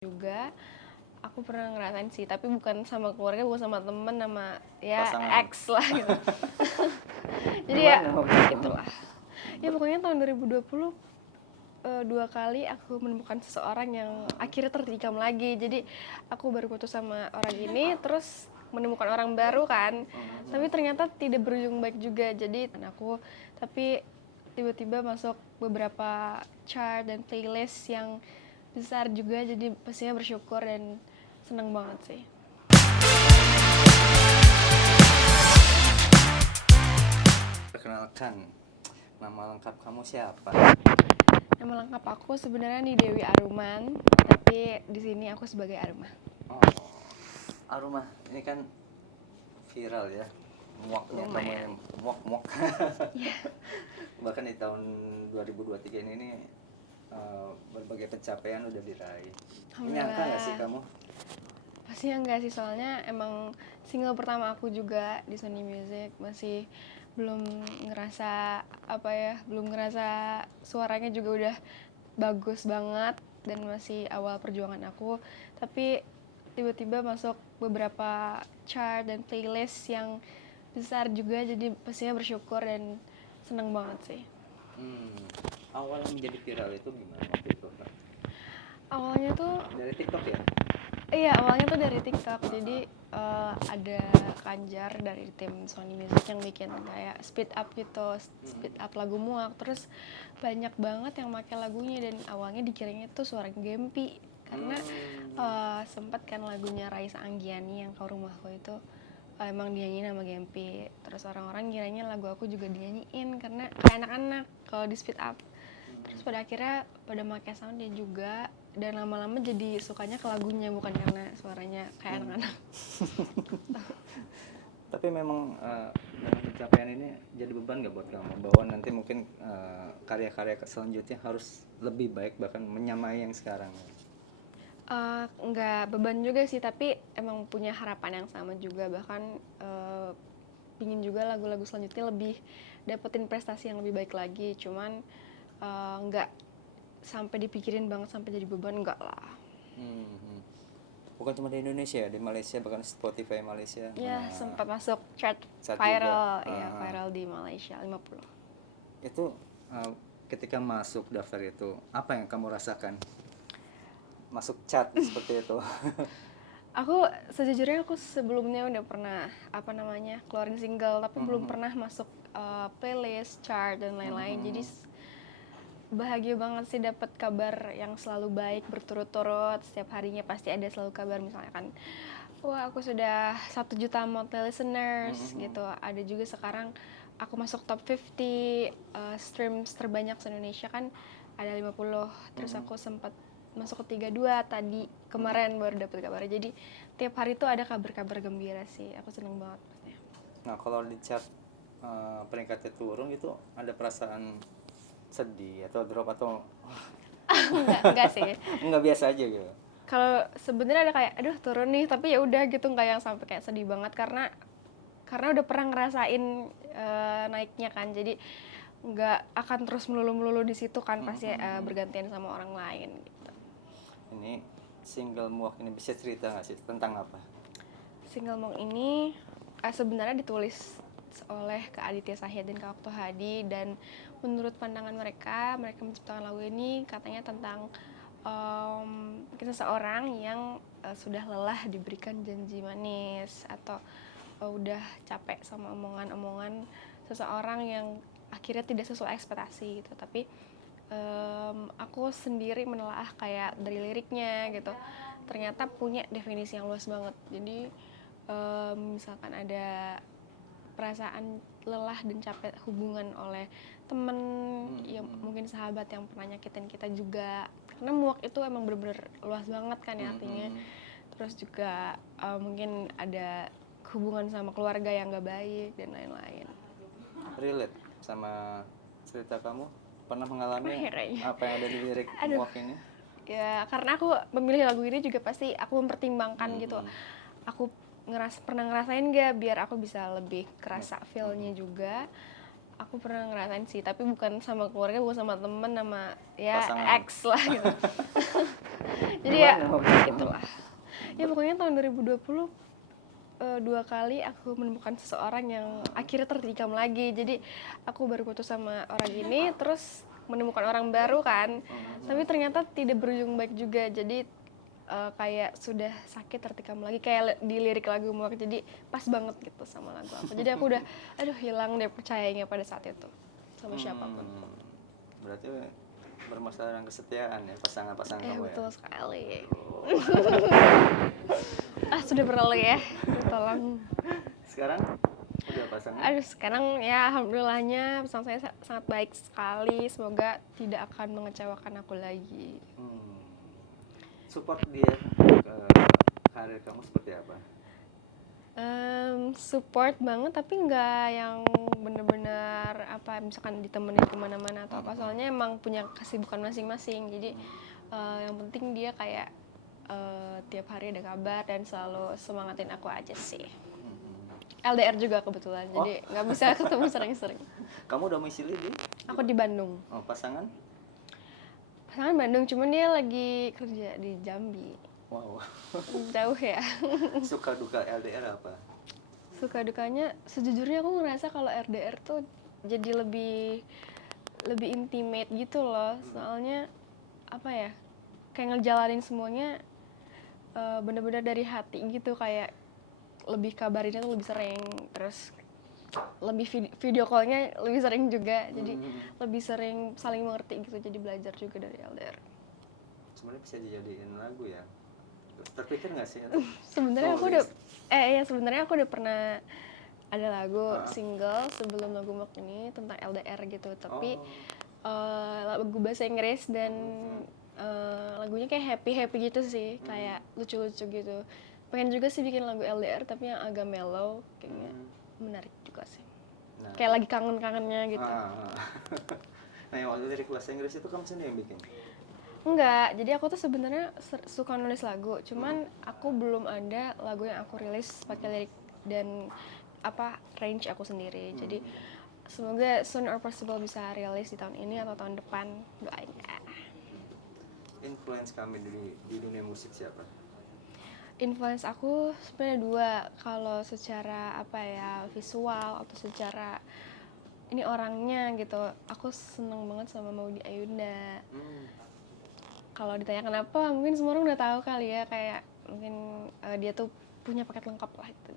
juga aku pernah ngerasain sih, tapi bukan sama keluarga, bukan sama temen, sama ya Pasangan. ex lah gitu. Jadi ya Gimana waktu itu? itulah. Ya pokoknya tahun 2020 dua kali aku menemukan seseorang yang akhirnya tertikam lagi. Jadi aku baru putus sama orang ini, terus menemukan orang baru kan. Tapi ternyata tidak berujung baik juga. Jadi tapi tiba-tiba masuk beberapa chart dan playlist yang besar juga, jadi pastinya bersyukur dan seneng banget sih. Perkenalkan, nama lengkap kamu siapa? Nama lengkap aku sebenarnya nih Dewi Aruman, tapi di sini aku sebagai Aruma. Oh, Aruma, ini kan viral ya, muaknya kamu Lumayan. yang muak-muak. Iya. Bahkan di tahun 2023 ini berbagai pencapaian udah diraih. Menyangka nggak sih kamu? Pastinya enggak sih, soalnya emang single pertama aku juga di Sony Music, masih belum ngerasa belum ngerasa suaranya juga udah bagus banget dan masih awal perjuangan aku. Tapi tiba-tiba masuk beberapa chart dan playlist yang besar juga, jadi pastinya bersyukur dan seneng banget sih. Awal menjadi viral itu gimana waktu itu? Awalnya tuh Dari TikTok ya? Iya, awalnya tuh dari TikTok. Jadi ada Kanjar dari tim Sony Music yang bikin kayak speed up gitu, speed up lagu muak. Terus banyak banget yang pakai lagunya, dan awalnya dikiranya tuh suara Gempi karena sempet kan lagunya Raisa Anggiani yang Kau Rumahku itu emang dinyanyiin sama Gempi. Terus orang-orang kiranya lagu aku juga dinyanyiin karena kayak anak-anak kalau di speed up. Terus pada akhirnya pada pakai soundnya juga, dan lama-lama jadi sukanya ke lagunya, bukan karena suaranya kayak anak-anak. Tapi memang dengan pencapaian ini jadi beban nggak buat kamu bahwa nanti mungkin karya-karya selanjutnya harus lebih baik bahkan menyamai yang sekarang? Nggak beban juga sih, tapi emang punya harapan yang sama juga, bahkan pingin juga lagu-lagu selanjutnya lebih dapetin prestasi yang lebih baik lagi. Cuman nggak sampai dipikirin banget sampai jadi beban, enggak lah. Bukan cuma di Indonesia, di Malaysia bahkan Spotify Malaysia. Ya sempat masuk chart Chart viral, juga. ya viral di Malaysia 50. Itu ketika masuk daftar itu, apa yang kamu rasakan? Masuk chat seperti itu. Aku sejujurnya aku sebelumnya udah pernah keluarin single, tapi belum pernah masuk playlist, chart dan lain-lain. Jadi bahagia banget sih dapat kabar yang selalu baik berturut-turut. Setiap harinya pasti ada selalu kabar, misalnya kan, wah aku sudah 1 juta monthly listeners gitu. Ada juga sekarang aku masuk top 50 streams terbanyak se-Indonesia kan ada 50. Terus aku sempat masuk ke 32 tadi kemarin baru dapat kabarnya. Jadi tiap hari tuh ada kabar-kabar gembira sih. Aku seneng banget pastinya. Nah, kalau di chart peringkatnya turun itu ada perasaan sedih atau drop atau enggak sih. enggak, biasa aja gitu? Kalau sebenarnya ada kayak aduh turun nih, tapi ya udah gitu, nggak yang sampai kayak sedih banget karena udah pernah ngerasain naiknya kan. Jadi nggak akan terus melulu di situ kan, pasti bergantian sama orang lain gitu. Ini single Muak ini bisa cerita nggak sih tentang apa? Single Muak ini sebenarnya ditulis oleh Kak Aditya Syahid dan Kak Okto Hadi, dan menurut pandangan mereka menciptakan lagu ini katanya tentang seseorang yang sudah lelah diberikan janji manis, atau udah capek sama omongan-omongan seseorang yang akhirnya tidak sesuai ekspektasi gitu. Tapi aku sendiri menelaah kayak dari liriknya gitu, ternyata punya definisi yang luas banget. Jadi misalkan ada perasaan lelah dan capek hubungan oleh temen, ya mungkin sahabat yang pernah nyakitin kita juga, karena muak itu emang bener-bener luas banget kan ya artinya. Terus juga mungkin ada hubungan sama keluarga yang gak baik dan lain-lain. Relate sama cerita kamu? Pernah mengalami Akhirnya. apa yang ada di lirik Muak ini? Ya karena aku memilih lagu ini juga pasti aku mempertimbangkan gitu. Aku pernah ngerasain gak biar aku bisa lebih kerasa feel-nya juga. aku pernah ngerasain sih, tapi bukan sama keluarga, bukan sama temen, sama ya Pasangan. ex lah gitu. Jadi ya Gimana waktu itu? gitulah. Ya pokoknya tahun 2020 2 kali aku menemukan seseorang yang akhirnya tertikam lagi. Jadi aku baru putus sama orang ini, terus menemukan orang baru kan. Tapi ternyata tidak berujung baik juga. Jadi kayak sudah sakit tertikam lagi, kayak di lirik lagu Muak. Jadi pas banget gitu sama lagu aku. Jadi aku udah aduh hilang deh percayanya pada saat itu sama siapapun. Berarti bermasalah dengan kesetiaan ya pasangan-pasangan kamu ya. Betul sekali. Sudah berlalu ya. Aduh, tolong. Sekarang udah pasangan? Aduh, sekarang ya alhamdulillahnya pasangan saya sangat baik sekali. Semoga tidak akan mengecewakan aku lagi. Support dia ke karir kamu seperti apa? Support banget, tapi nggak yang bener-bener apa misalkan ditemenin kemana-mana atau apa. Soalnya emang punya kesibukan masing-masing. Jadi yang penting dia kayak tiap hari ada kabar dan selalu semangatin aku aja sih. LDR juga kebetulan, jadi nggak bisa ketemu sering-sering. Kamu domisili di? Aku di Bandung. Oh, pasangan Bandung, cuman dia lagi kerja di Jambi. Wow. Jauh ya. Suka duka LDR apa? Suka dukanya, sejujurnya aku ngerasa kalau RDR tuh jadi lebih intimate gitu loh. Soalnya apa ya, kayak ngejalanin semuanya bener-bener dari hati gitu, kayak lebih kabarinnya tuh lebih sering, terus lebih video call-nya lebih sering juga, jadi lebih sering saling mengerti gitu, jadi belajar juga dari LDR. Sebenarnya bisa dijadiin lagu ya. Terpikir nggak sih? Sebenarnya aku udah pernah ada lagu single sebelum lagu Mak ini tentang LDR gitu, tapi lagu bahasa Inggris dan lagunya kayak happy gitu sih, kayak lucu-lucu gitu. Pengen juga sih bikin lagu LDR tapi yang agak mellow, kayaknya menarik juga sih. Nah, kayak lagi kangen-kangennya gitu. Nah, yang waktu dari kelas Inggris itu kamu sendiri yang bikin? Enggak, jadi aku tuh sebenarnya suka nulis lagu, cuman aku belum ada lagu yang aku rilis pakai lirik dan range aku sendiri. Jadi semoga soon or possible bisa rilis di tahun ini atau tahun depan, doain ya. Influence kami di dunia musik siapa? Influence aku sebenarnya 2, kalau secara visual atau secara ini orangnya gitu, aku seneng banget sama Maudy Ayunda. Kalau ditanya kenapa, mungkin semua orang udah tahu kali ya, kayak mungkin dia tuh punya paket lengkap lah itu.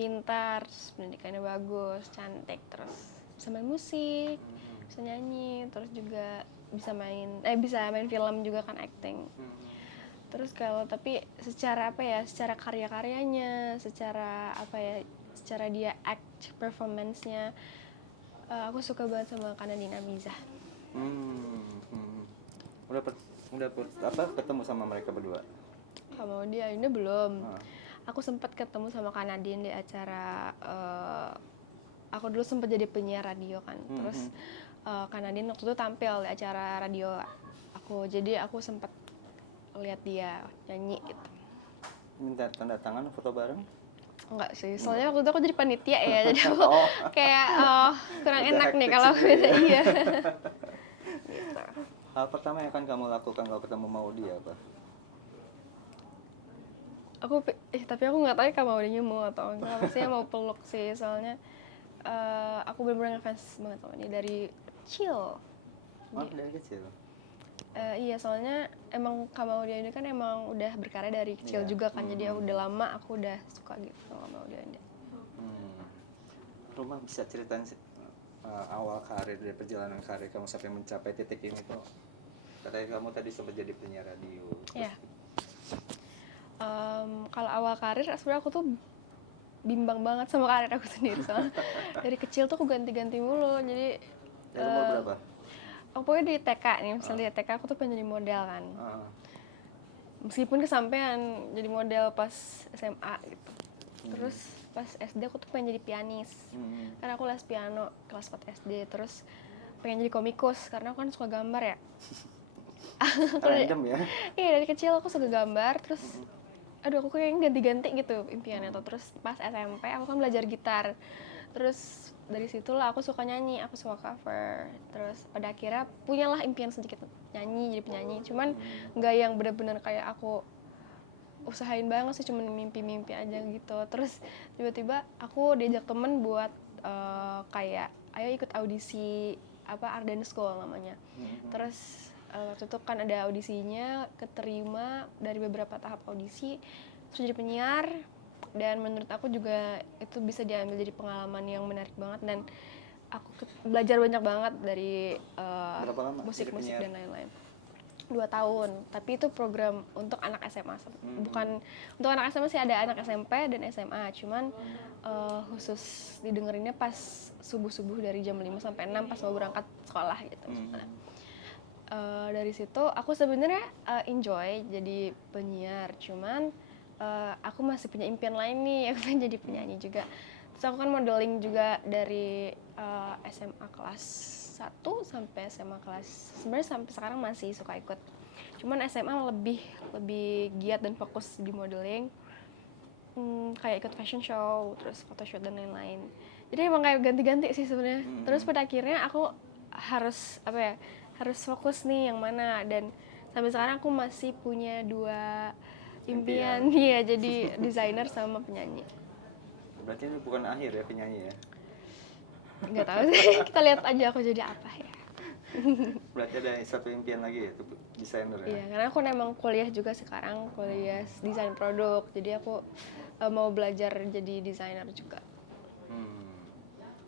Pintar, pendidikannya bagus, cantik, terus bisa main musik, bisa nyanyi, terus juga bisa main film juga kan, acting. Terus kalau tapi secara secara karya-karyanya, secara dia act performance-nya, aku suka banget sama Nadine Amizah. Udah ketemu sama mereka berdua? Kalau dia ini belum. Aku sempat ketemu sama Nadine di acara, aku dulu sempat jadi penyiar radio kan. Terus Nadine waktu itu tampil di acara radio aku, jadi aku sempat lihat dia nyanyi gitu. Minta tanda tangan foto bareng? Enggak sih, soalnya waktu itu aku jadi panitia ya, jadi aku kayak kurang enak nih kalau beda. Iya. Gitu. Hal pertama yang akan kamu lakukan kalau ketemu Maudy apa? Tapi aku nggak tahu ya Maudy mau atau enggak, pasti mau peluk sih, soalnya aku benar-benar ngefans banget sama dia dari kecil. Dari kecil? Iya, soalnya emang Maudy ini kan emang udah berkarya dari kecil juga kan, jadi udah lama aku udah suka gitu sama Maudy ini. Rumah bisa ceritain awal karir, dari perjalanan karir kamu sampai mencapai titik ini tuh. Katanya kamu tadi sempat jadi penyiar radio. Iya. Kalau awal karir sebenarnya aku tuh bimbang banget sama karir aku sendiri, soalnya dari kecil tuh aku ganti-ganti mulu, jadi dari umur berapa? Pokoknya di TK nih, misalnya di TK aku tuh pengen jadi model kan. Meskipun kesampean jadi model pas SMA gitu. Terus pas SD aku tuh pengen jadi pianis. Karena aku les piano kelas 4 SD. Terus pengen jadi komikus karena aku kan suka gambar ya. Random ya? Iya, dari kecil aku suka gambar, terus aku kayak ganti-ganti gitu impiannya tuh. Terus pas SMP aku kan belajar gitar. Terus dari situlah aku suka nyanyi, aku suka cover. Terus pada akhirnya punyalah impian sedikit nyanyi, jadi penyanyi. Cuman nggak yang benar-benar kayak aku usahain banget sih, cuman mimpi-mimpi aja gitu. Terus tiba-tiba aku diajak temen buat kayak ayo ikut audisi apa Art Dance School namanya. Terus waktu itu kan ada audisinya, keterima dari beberapa tahap audisi, terus jadi penyiar. Dan menurut aku juga itu bisa diambil jadi pengalaman yang menarik banget, dan aku belajar banyak banget dari Berapa lama jadi musik-musik penyiar? dan lain-lain. 2 tahun, tapi itu program untuk anak SMA, bukan untuk anak SMA sih, ada anak SMP dan SMA, cuman khusus didengerinnya pas subuh-subuh dari jam 5 sampai 6 pas mau berangkat sekolah gitu. Dari situ aku sebenarnya enjoy jadi penyiar, cuman aku masih punya impian lain nih, aku pengen jadi penyanyi juga. Terus aku kan modeling juga dari SMA kelas 1 sampai SMA kelas, sebenarnya sampai sekarang masih suka ikut. Cuman SMA lebih giat dan fokus di modeling. Kayak ikut fashion show, terus photoshoot dan lain-lain. Jadi emang kayak ganti-ganti sih sebenarnya. Terus pada akhirnya aku harus harus fokus nih yang mana, dan sampai sekarang aku masih punya 2 impian ya, jadi desainer sama penyanyi. Berarti ini bukan akhir ya penyanyi ya? Nggak tahu sih, kita lihat aja aku jadi apa ya. Berarti ada satu impian lagi yaitu desainer ya? Iya, karena aku memang kuliah juga sekarang, kuliah desain produk, jadi aku mau belajar jadi desainer juga.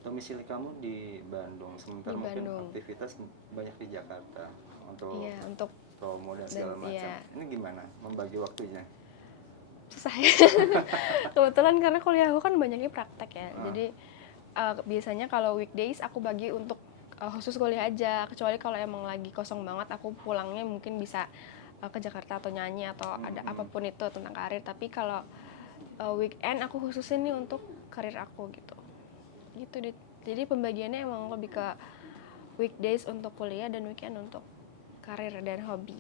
Domisili kamu di Bandung, sementara Di mungkin Bandung. aktivitas banyak di Jakarta untuk Iya, untuk promo dan segala macam. iya. Ini gimana membagi waktunya? Susah ya. Kebetulan karena kuliah aku kan banyaknya praktek ya. Jadi biasanya kalau weekdays aku bagi untuk khusus kuliah aja. Kecuali kalau emang lagi kosong banget, aku pulangnya mungkin bisa ke Jakarta atau nyanyi atau ada apapun itu tentang karir. Tapi kalau weekend aku khususin nih untuk karir aku gitu. Gitu deh. Jadi pembagiannya emang lebih ke weekdays untuk kuliah dan weekend untuk karir dan hobi.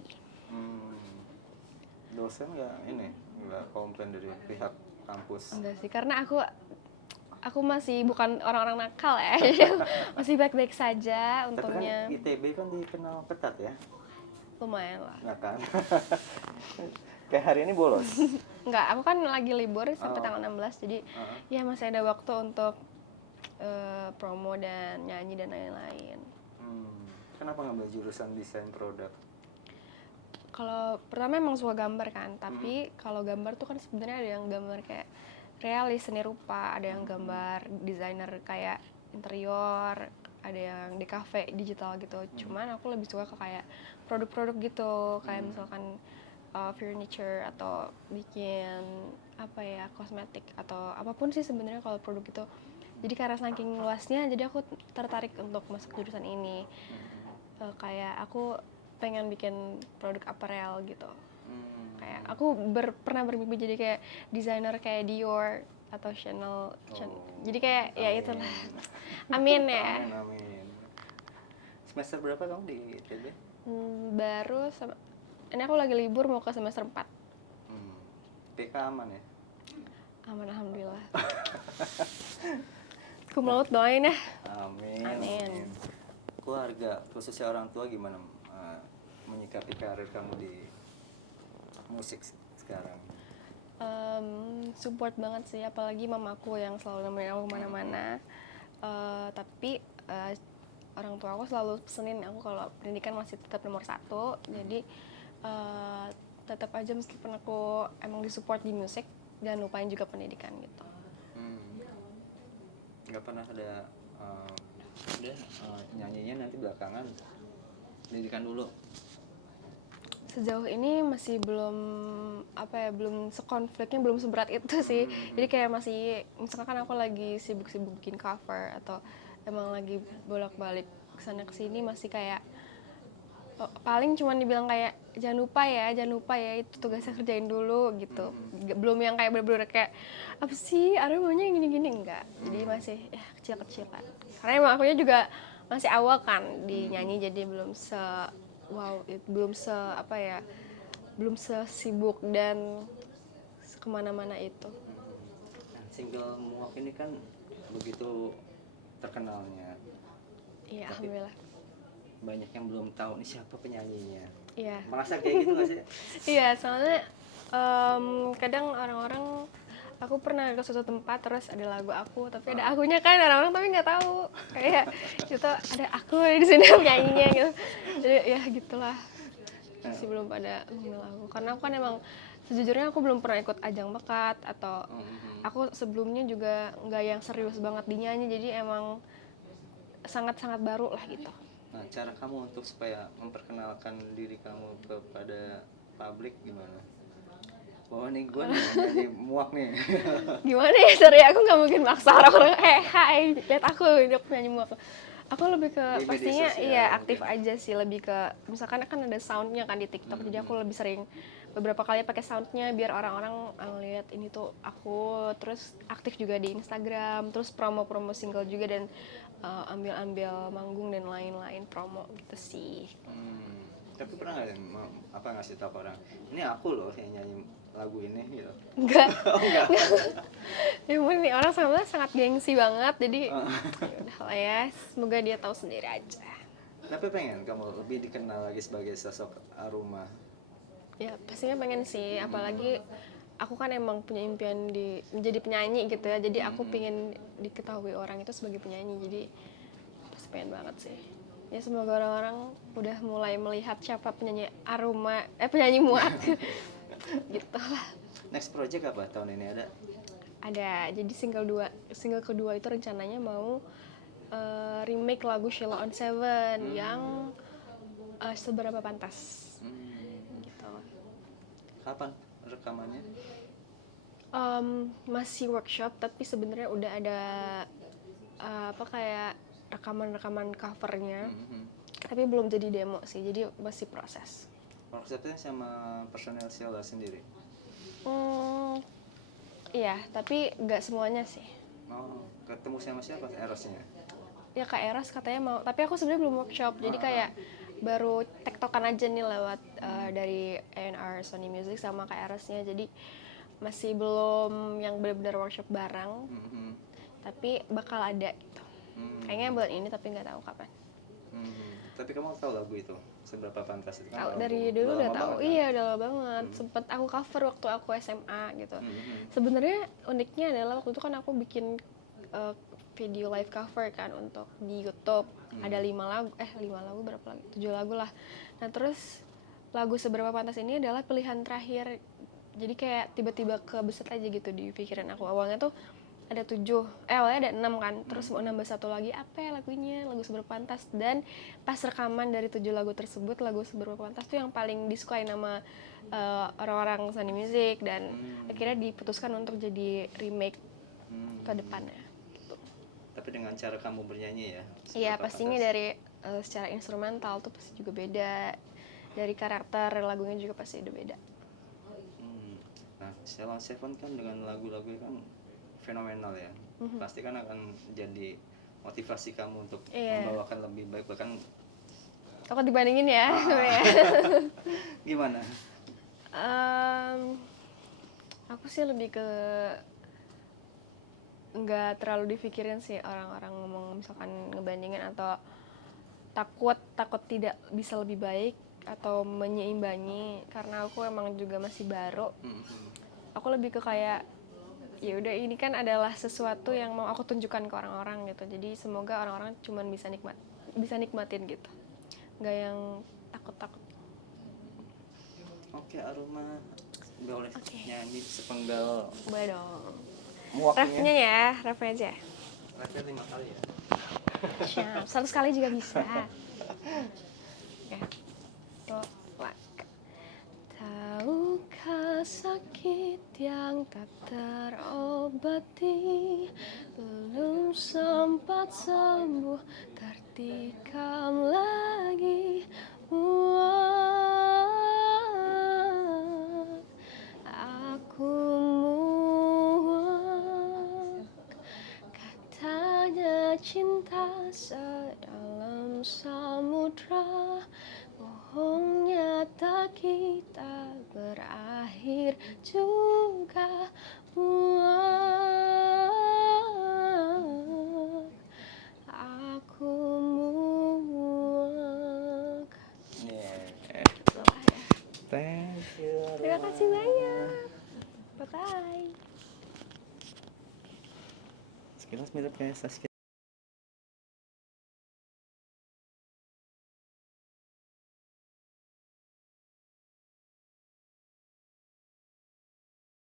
Dosen nggak komplain dari pihak kampus? Enggak sih, karena aku masih bukan orang-orang nakal ya, jadi masih baik-baik saja untungnya. Tapi kan ITB kan dikenal ketat ya? Lumayan lah. Nggak kan? Kayak hari ini bolos? Enggak, aku kan lagi libur sampai tanggal 16, jadi ya masih ada waktu untuk promo dan nyanyi dan lain-lain. Kenapa ngambil jurusan desain produk? Kalau pertama emang suka gambar kan, tapi kalau gambar tuh kan sebenarnya ada yang gambar kayak realis, seni rupa, ada yang gambar desainer kayak interior, ada yang di cafe digital gitu. Cuman aku lebih suka ke kayak produk-produk gitu, kayak misalkan furniture atau bikin apa ya, kosmetik atau apapun sih sebenarnya kalau produk itu. Jadi karena saking luasnya, jadi aku tertarik untuk masuk jurusan ini. Kayak aku pengen bikin produk apparel gitu. Kayak aku pernah bermimpi jadi kayak desainer kayak Dior atau Chanel. Jadi kayak ya itulah. Amin ya. Amin. Semester berapa kamu di ITB? Baru ini aku lagi libur mau ke semester 4. PK aman ya? Aman alhamdulillah. Cum laude doain ya. Amin. Keluarga, khususnya orang tua gimana menyikapi karir kamu di musik sekarang? Support banget sih, apalagi mamaku yang selalu nemenin aku kemana-mana. Tapi orang tua aku selalu pesenin aku kalau pendidikan masih tetap nomor 1. Jadi tetap aja meskipun aku emang disupport di musik, jangan lupain juga pendidikan gitu. Nggak pernah ada nyanyinya nanti belakangan, pendidikan dulu? Sejauh ini masih belum belum sekonfliknya, belum seberat itu sih. Jadi kayak masih, misalkan kan aku lagi sibuk-sibuk bikin cover atau emang lagi bolak-balik kesana kesini, masih kayak paling cuma dibilang kayak jangan lupa ya itu tugasnya kerjain dulu gitu. Belum yang kayak bener-bener kayak apa sih Arya maunya gini-gini, enggak. Jadi masih ya kecil-kecil kan. Karena emang akunya juga masih awal kan di nyanyi, jadi belum belum sesibuk dan kemana-mana itu. Single Muak ini kan begitu terkenalnya. Iya, Tapi alhamdulillah. banyak yang belum tahu nih siapa penyanyinya. Iya. Merasa kayak gitu gak sih? Iya, soalnya kadang orang-orang, aku pernah ke suatu tempat terus ada lagu aku tapi ada akunya kan, orang-orang tapi nggak tahu kayak itu ada aku di sini nyanyinya gitu. Jadi ya gitulah, masih belum pada mengenal aku karena aku kan emang sejujurnya aku belum pernah ikut ajang bakat atau aku sebelumnya juga nggak yang serius banget di nyanyi, jadi emang sangat-sangat baru lah gitu. Nah, cara kamu untuk supaya memperkenalkan diri kamu kepada publik gimana? Bahwa nih gue nih nyanyi muak nih. Gimana ya, sorry aku nggak mungkin maksa orang-orang hai lihat aku nyanyi muak. Aku lebih ke Di media pastinya sosial iya aktif mungkin. aja sih, lebih ke misalkan kan ada soundnya kan di TikTok, jadi aku lebih sering beberapa kali pakai soundnya biar orang-orang lihat ini tuh aku. Terus aktif juga di Instagram, terus promo-promo single juga dan ambil-ambil manggung dan lain-lain promo gitu sih. Tapi pernah nggak apa ngasih tahu orang ini aku loh yang nyanyi lagu ini gitu? Enggak. Oh enggak. Ya mungkin nih orang sangat gengsi banget, jadi ya udah lah ya, semoga dia tahu sendiri aja. Tapi pengen kamu lebih dikenal lagi sebagai sosok Aruma. Ya pastinya pengen sih, apalagi aku kan emang punya impian di menjadi penyanyi gitu ya, jadi aku pengen diketahui orang itu sebagai penyanyi, jadi pasti pengen banget sih. Ya semoga orang-orang udah mulai melihat siapa penyanyi Aruma, penyanyi muak gitu lah. Next project apa tahun ini ada? Ada, jadi single kedua itu rencananya mau remake lagu Sheila on Seven yang Seberapa Pantas gitu. Kapan rekamannya? Masih workshop tapi sebenarnya udah ada apa kayak rekaman covernya, tapi belum jadi demo sih, jadi masih proses. Workshopnya sama personel Sheila sendiri? Iya, tapi nggak semuanya sih. Oh, ketemu sama siapa Erosnya? Ya Kak Eros katanya mau, tapi aku sebenarnya belum workshop, jadi kayak baru tektokan aja nih lewat dari A&R Sony Music sama Kak Erosnya, jadi masih belum yang benar-benar workshop bareng, tapi bakal ada gitu. Kayaknya bulan ini tapi nggak tahu kapan. Tapi kamu tahu lagu itu Seberapa Pantas itu kan? Tahu lagu dari dulu udah udah lama tahu. banget, kan? Iya, udah lama banget. Sempet aku cover waktu aku SMA gitu. Sebenarnya uniknya adalah waktu itu kan aku bikin video live cover kan untuk di YouTube. Ada 5 lagu berapa lagu? 7 lagu lah. Nah, terus lagu Seberapa Pantas ini adalah pilihan terakhir. Jadi kayak tiba-tiba kebeset aja gitu di pikiran aku. Awalnya tuh ada 7, awalnya ada 6 kan, terus mau nambah 1 lagi, apa ya lagunya, lagu Seberapa Pantas. Dan pas rekaman dari 7 lagu tersebut, lagu Seberapa Pantas tuh yang paling disukai nama orang-orang Sony Music, dan akhirnya diputuskan untuk jadi remake ke depannya gitu. Tapi dengan cara kamu bernyanyi ya? Iya, Seberapa pastinya Pantas. dari secara instrumental tuh pasti juga beda, dari karakter lagunya juga pasti udah beda. Nah, Sheila on Seven kan dengan lagu-lagu kan fenomenal ya. Pasti kan akan jadi motivasi kamu untuk membawakan lebih baik, bahkan Takut dibandingin ya. gimana? Aku sih lebih ke nggak terlalu dipikirin sih orang-orang ngomong misalkan ngebandingin atau takut tidak bisa lebih baik atau menyeimbangi, karena aku emang juga masih baru. Aku lebih ke kayak ya udah, ini kan adalah sesuatu yang mau aku tunjukkan ke orang-orang gitu, jadi semoga orang-orang cuman bisa nikmatin gitu, nggak yang takut-takut. Oke, Aruma boleh nyanyi sepenggal Boleh dong. muaknya. Refnya aja. Refnya 5 kali ya? Siap, 100 kali juga bisa. Oke. Tahukah sakit yang tak terobati belum sempat sembuh, tertikam lagi muak. Aku muak, katanya cinta sedalam samudra, bohongnya tak kita berakhir juga. Muak, kasih banyak. Bye bye. Sekilas mirip kayak Saskia.